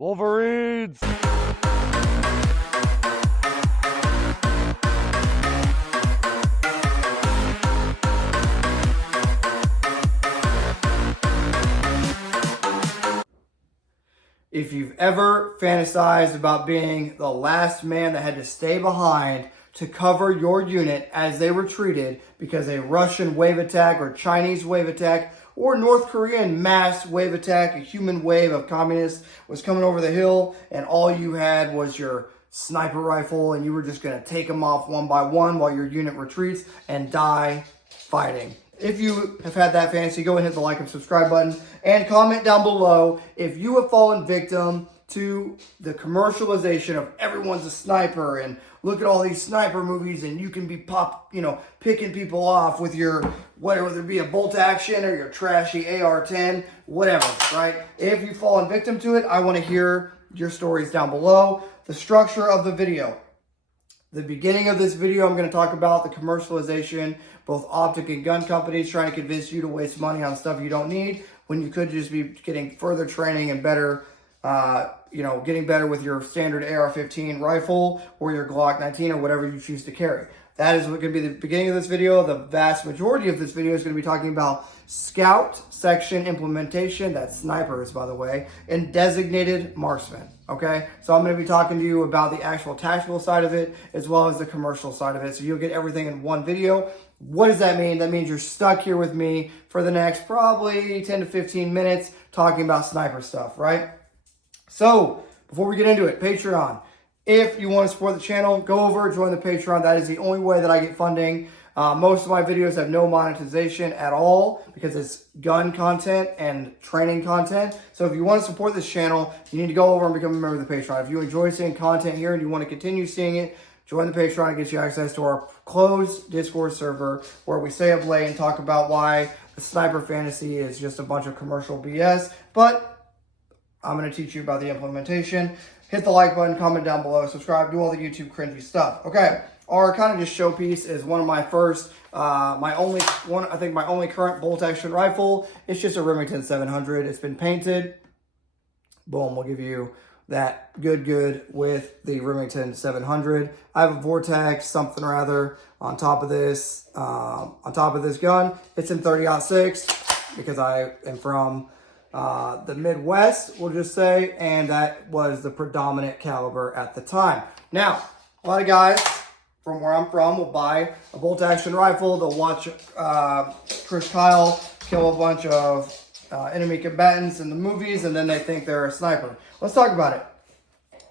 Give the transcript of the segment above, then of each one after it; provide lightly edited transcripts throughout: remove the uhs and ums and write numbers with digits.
Wolverines! If you've ever fantasized about being the last man that had to stay behind to cover your unit as they retreated because a Russian wave attack or Chinese wave attack or North Korean mass wave attack, a human wave of communists was coming over the hill and all you had was your sniper rifle and you were just going to take them off one by one while your unit retreats and die fighting. If you have had that fantasy, go ahead and hit the like and subscribe button and comment down below if you have fallen victim to the commercialization of everyone's a sniper and look at all these sniper movies and you can be picking people off with your, whether it be a bolt action or your trashy AR-10, whatever, right? If you've fallen victim to it, I want to hear your stories down below. The structure of the video. The beginning of this video, I'm going to talk about the commercialization, both optic and gun companies trying to convince you to waste money on stuff you don't need when you could just be getting further training and better, getting better with your standard AR-15 rifle or your Glock 19 or whatever you choose to carry. That is going to be the beginning of this video. The vast majority of this video is going to be talking about scout section implementation, that's snipers, by the way, and designated marksmen, okay? So I'm going to be talking to you about the actual tactical side of it as well as the commercial side of it. So you'll get everything in one video. What does that mean? That means you're stuck here with me for the next probably 10 to 15 minutes talking about sniper stuff, right? So before we get into it, Patreon. If you want to support the channel, go over, join the Patreon. That is the only way that I get funding. Most of my videos have no monetization at all because it's gun content and training content. So if you want to support this channel, you need to go over and become a member of the Patreon. If you enjoy seeing content here and you want to continue seeing it, join the Patreon and get you access to our closed Discord server where we stay up late and talk about why the Sniper Fantasy is just a bunch of commercial BS. But I'm going to teach you about the implementation. Hit the like button, comment down below, subscribe, do all the YouTube cringy stuff. Okay, our kind of just showpiece is one of my first, my only current bolt action rifle. It's just a Remington 700. It's been painted. Boom, we'll give you that good with the Remington 700. I have a Vortex something or other on top of this gun. It's in 30-06 because I am from the Midwest, we'll just say, and that was the predominant caliber at the time. Now, a lot of guys from where I'm from will buy a bolt action rifle. They'll watch Chris Kyle kill a bunch of enemy combatants in the movies, and then they think they're a sniper. Let's talk about it.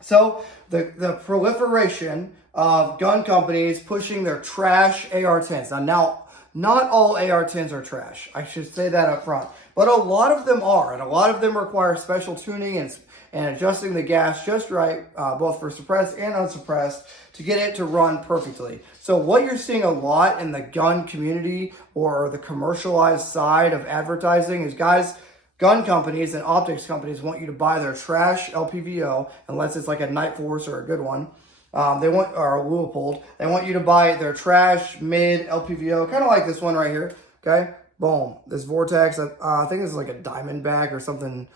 So the proliferation of gun companies pushing their trash AR-10s. Now, not all AR-10s are trash. I should say that up front. But a lot of them are, and a lot of them require special tuning and adjusting the gas just right, both for suppressed and unsuppressed, to get it to run perfectly. So what you're seeing a lot in the gun community or the commercialized side of advertising is gun companies and optics companies want you to buy their trash LPVO, unless it's like a Night Force or a good one. Or a Leupold. They want you to buy their trash mid LPVO, kind of like this one right here. Okay, boom. This Vortex, I think this is like a Diamondback or something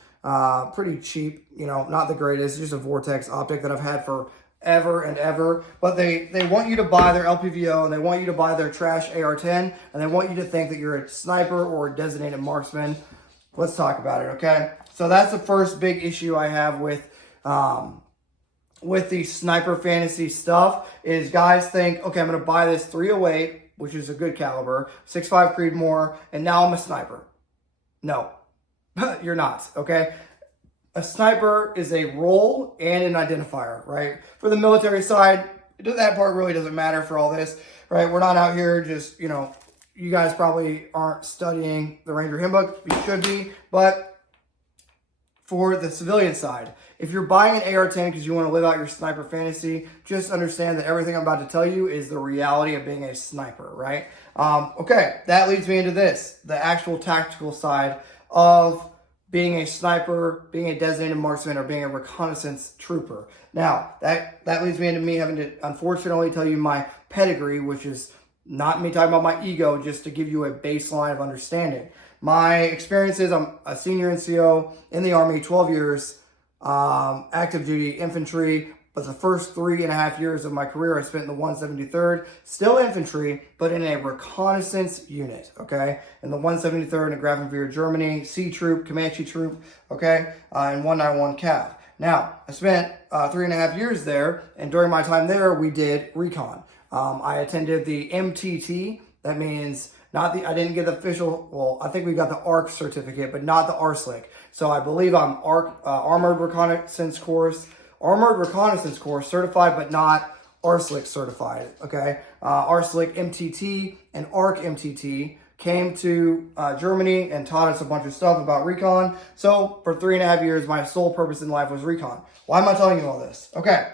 pretty cheap. Not the greatest. Just a Vortex optic that I've had for ever and ever. But they want you to buy their LPVO and they want you to buy their trash AR-10 and they want you to think that you're a sniper or a designated marksman. Let's talk about it. Okay, so that's the first big issue I have with the Sniper Fantasy stuff is guys think, okay, I'm going to buy this 308, which is a good caliber, 6.5 Creedmoor, and now I'm a sniper. No, you're not, okay? A sniper is a role and an identifier, right? For the military side, that part really doesn't matter for all this, right? We're not out here just, you guys probably aren't studying the Ranger Handbook. You should be, but for the civilian side, if you're buying an AR-10 because you want to live out your sniper fantasy, just understand that everything I'm about to tell you is the reality of being a sniper, right? Okay, that leads me into this, the actual tactical side of being a sniper, being a designated marksman, or being a reconnaissance trooper. Now, that leads me into me having to, unfortunately, tell you my pedigree, which is not me talking about my ego, just to give you a baseline of understanding. My experience is I'm a senior NCO in the Army, 12 years. active duty infantry. But the first 3.5 years of my career, I spent in the 173rd, still infantry, but in a reconnaissance unit, okay? In the 173rd in Grafenwehr, Germany, C Troop, Comanche Troop, okay? In 191 Cav. Now, I spent 3.5 years there, and during my time there, we did recon. I attended the MTT. That means I didn't get the official, well, I think we got the ARC certificate, but not the RSLIC. So I believe I'm Armored Reconnaissance Course certified, but not RSLIC certified, okay? RSLIC MTT and ARC MTT came to Germany and taught us a bunch of stuff about recon. So for 3.5 years, my sole purpose in life was recon. Why am I telling you all this? Okay,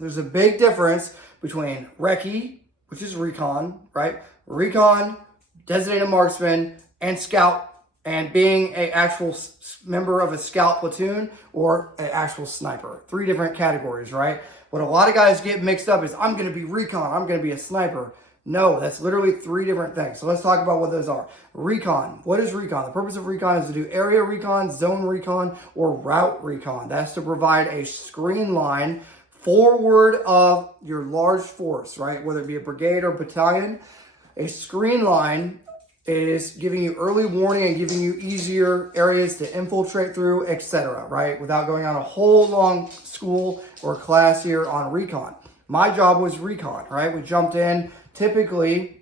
there's a big difference between recce, which is recon, right? Recon, designated marksman, and scout, and being an actual member of a scout platoon or an actual sniper. 3 different categories, right? What a lot of guys get mixed up is, I'm going to be recon, I'm going to be a sniper. No, that's literally 3 different things. So let's talk about what those are. Recon. What is recon? The purpose of recon is to do area recon, zone recon, or route recon. That's to provide a screen line forward of your large force, right? Whether it be a brigade or battalion. A screen line is giving you early warning and giving you easier areas to infiltrate through, etc., right? Without going on a whole long school or class here on recon. My job was recon, right? We jumped in typically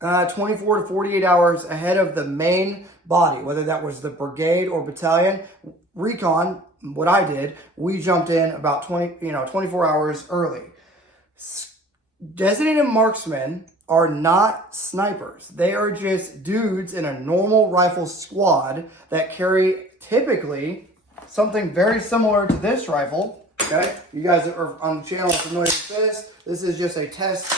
24 to 48 hours ahead of the main body, whether that was the brigade or battalion. Recon, what I did, we jumped in about 24 hours early. Designated marksmen are not snipers. They are just dudes in a normal rifle squad that carry typically something very similar to this rifle. Okay, you guys are on the channel familiar with this. This is just a test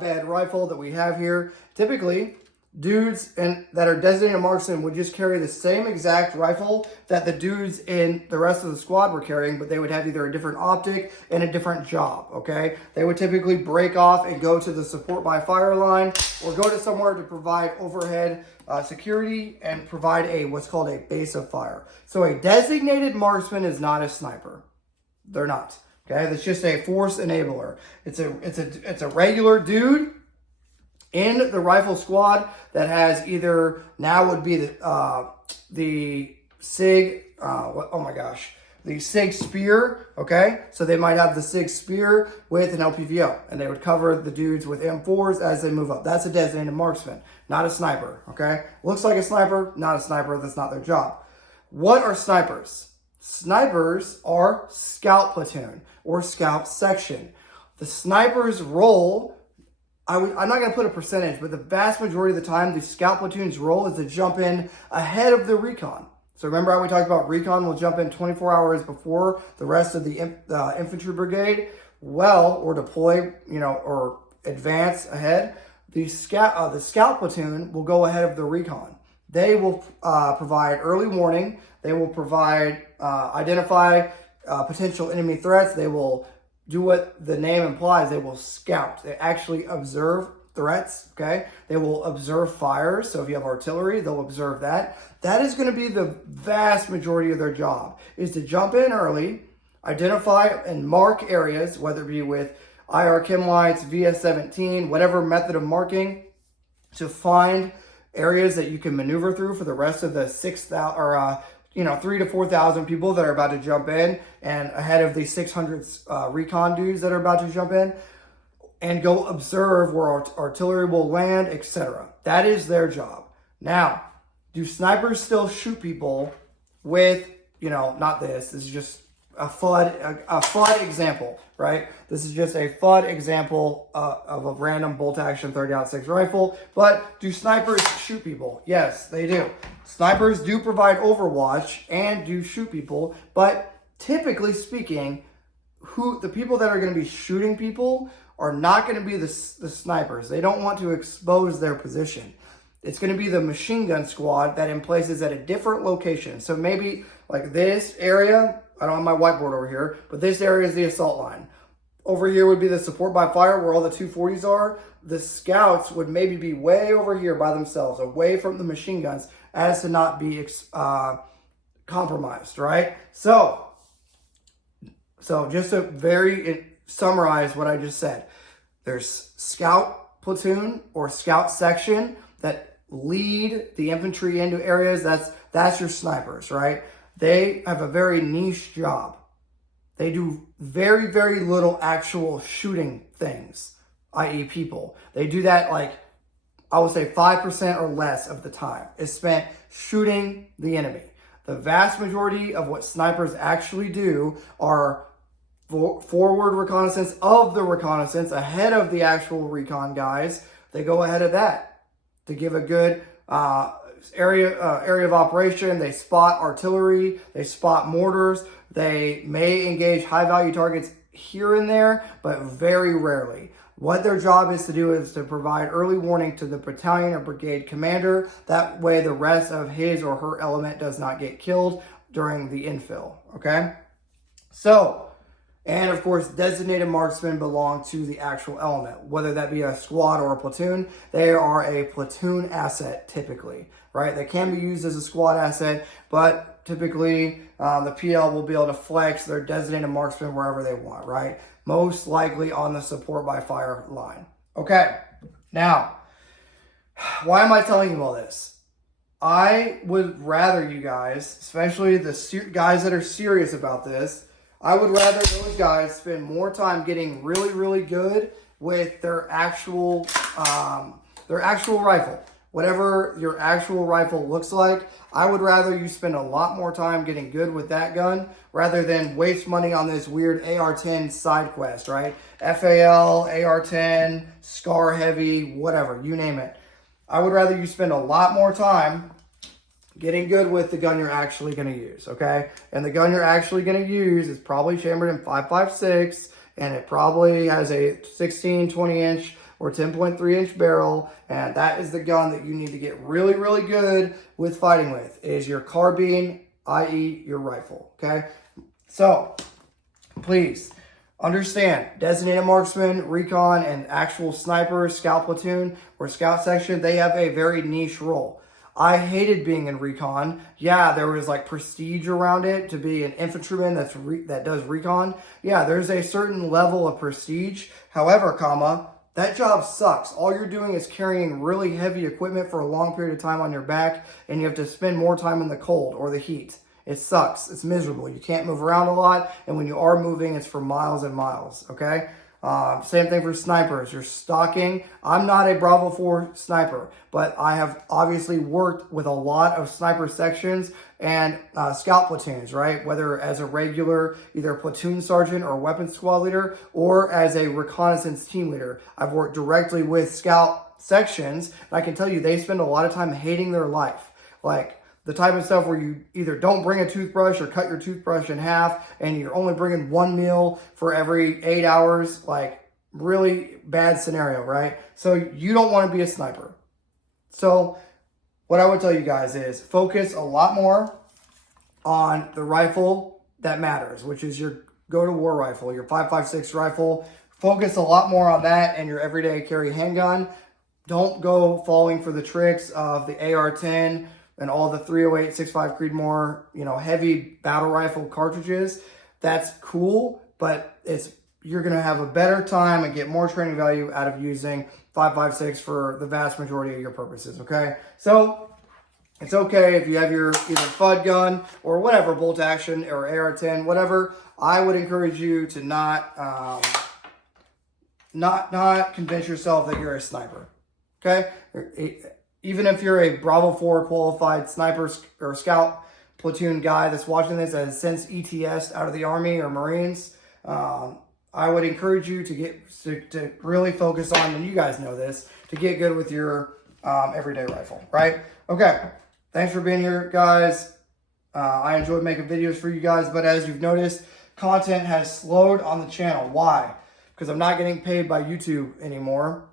bed rifle that we have here. Typically, dudes that are designated marksmen would just carry the same exact rifle that the dudes in the rest of the squad were carrying, but they would have either a different optic and a different job, okay? They would typically break off and go to the support by fire line or go to somewhere to provide overhead security and provide what's called a base of fire. So a designated marksman is not a sniper. They're not, okay? That's just a force enabler. It's a regular dude in the rifle squad that has either, now would be the SIG, the SIG Spear, okay? So they might have the SIG Spear with an LPVO, and they would cover the dudes with M4s as they move up. That's a designated marksman, not a sniper, okay? Looks like a sniper, not a sniper, that's not their job. What are snipers? Snipers are scout platoon or scout section. The sniper's role, I'm not going to put a percentage, but the vast majority of the time, the scout platoon's role is to jump in ahead of the recon. So remember how we talked about recon will jump in 24 hours before the rest of the infantry brigade? Well, or deploy, or advance ahead. The scout platoon will go ahead of the recon. They will provide early warning. They will provide, identify potential enemy threats. They will do what the name implies. They will scout. They actually observe threats, okay? They will observe fires. So if you have artillery, they'll observe that. That is going to be the vast majority of their job, is to jump in early, identify and mark areas, whether it be with IR chem lights, VS-17, whatever method of marking, to find areas that you can maneuver through for the rest of the 6,000 or 3,000 to 4,000 people that are about to jump in, and ahead of the 600 recon dudes that are about to jump in, and go observe where artillery will land, etc. That is their job. Now, do snipers still shoot people with, not this. This is just a FUD example, right? This is just a FUD example of a random bolt-action 30-06 rifle. But do snipers shoot people? Yes, they do. Snipers do provide overwatch and do shoot people, but typically speaking, the people that are going to be shooting people are not going to be the snipers. They don't want to expose their position. It's going to be the machine gun squad that in places at a different location. So maybe like this area, I don't have my whiteboard over here, but this area is the assault line. Over here would be the support by fire where all the 240s are. The scouts would maybe be way over here by themselves, away from the machine guns, as to not be compromised, right? So just to summarize what I just said, there's scout platoon or scout section that lead the infantry into areas. That's your snipers, right? They have a very niche job. They do very, very little actual shooting things, i.e. people. They do that like, I would say 5% or less of the time is spent shooting the enemy. The vast majority of what snipers actually do are forward reconnaissance of the reconnaissance ahead of the actual recon guys. They go ahead of that to give a good area of operation. They spot artillery, they spot mortars, they may engage high value targets here and there, but very rarely. What their job is to do is to provide early warning to the battalion or brigade commander. That way the rest of his or her element does not get killed during the infill, okay? So, and of course, designated marksmen belong to the actual element, whether that be a squad or a platoon. They are a platoon asset typically, right? They can be used as a squad asset, but typically the PL will be able to flex their designated marksman wherever they want, right? Most likely on the support by fire line. Okay, now, why am I telling you all this? I would rather you guys, especially the guys that are serious about this, I would rather those guys spend more time getting really, really good with their actual rifle. Whatever your actual rifle looks like, I would rather you spend a lot more time getting good with that gun rather than waste money on this weird AR-10 side quest, right? FAL, AR-10, SCAR heavy, whatever, you name it. I would rather you spend a lot more time getting good with the gun you're actually going to use, okay? And the gun you're actually going to use is probably chambered in 5.56, and it probably has a 16, 20-inch or 10.3-inch barrel, and that is the gun that you need to get really, really good with fighting with, is your carbine, i.e. your rifle, okay? So, please understand, designated marksman, recon, and actual sniper, scout platoon, or scout section, they have a very niche role. I hated being in recon. Yeah, there was like prestige around it to be an infantryman that does recon. Yeah, there's a certain level of prestige. However, that job sucks. All you're doing is carrying really heavy equipment for a long period of time on your back, and you have to spend more time in the cold or the heat. It sucks. It's miserable. You can't move around a lot, and when you are moving, it's for miles and miles, okay? Same thing for snipers. You're stalking. I'm not a Bravo 4 sniper, but I have obviously worked with a lot of sniper sections and scout platoons, right? Whether as a regular, either platoon sergeant or weapons squad leader, or as a reconnaissance team leader. I've worked directly with scout sections, and I can tell you they spend a lot of time hating their life. Like, the type of stuff where you either don't bring a toothbrush or cut your toothbrush in half and you're only bringing one meal for every 8 hours, like really bad scenario, right? So you don't want to be a sniper. So what I would tell you guys is focus a lot more on the rifle that matters, which is your go-to-war rifle, your 5.56 rifle. Focus a lot more on that and your everyday carry handgun. Don't go falling for the tricks of the AR-10 and all the 308, 6.5 Creedmoor, heavy battle rifle cartridges. That's cool, but you're going to have a better time and get more training value out of using 5.56 for the vast majority of your purposes, okay? So it's okay if you have your either FUD gun or whatever, bolt action or AR-10, whatever. I would encourage you to not convince yourself that you're a sniper, okay? Even if you're a Bravo 4 qualified sniper or scout platoon guy that's watching this that has since ETS'd out of the Army or Marines, I would encourage you to really focus on, and you guys know this, to get good with your everyday rifle, right? Okay, thanks for being here, guys. I enjoyed making videos for you guys, but as you've noticed, content has slowed on the channel. Why? Because I'm not getting paid by YouTube anymore.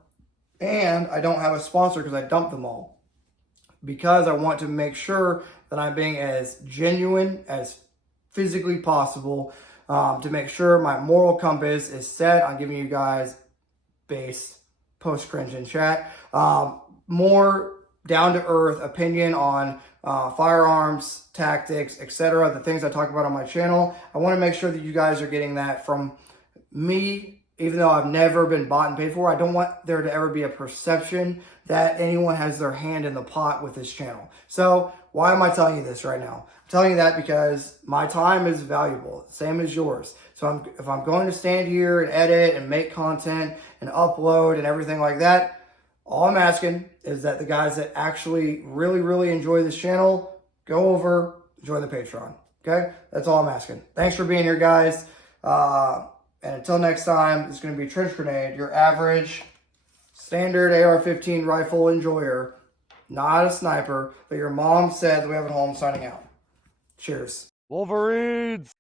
And I don't have a sponsor because I dumped them all. Because I want to make sure that I'm being as genuine as physically possible to make sure my moral compass is set on giving you guys base post-cringe in chat. More down-to-earth opinion on firearms, tactics, etc. The things I talk about on my channel. I want to make sure that you guys are getting that from me, even though I've never been bought and paid for. I don't want there to ever be a perception that anyone has their hand in the pot with this channel. So why am I telling you this right now? I'm telling you that because my time is valuable, same as yours. So if I'm going to stand here and edit and make content and upload and everything like that, all I'm asking is that the guys that actually really enjoy this channel, go over, join the Patreon. Okay? That's all I'm asking. Thanks for being here, guys. And until next time, it's going to be Trench Grenade, your average standard AR-15 rifle enjoyer, not a sniper, but your mom said that we have at home, signing out. Cheers. Wolverines!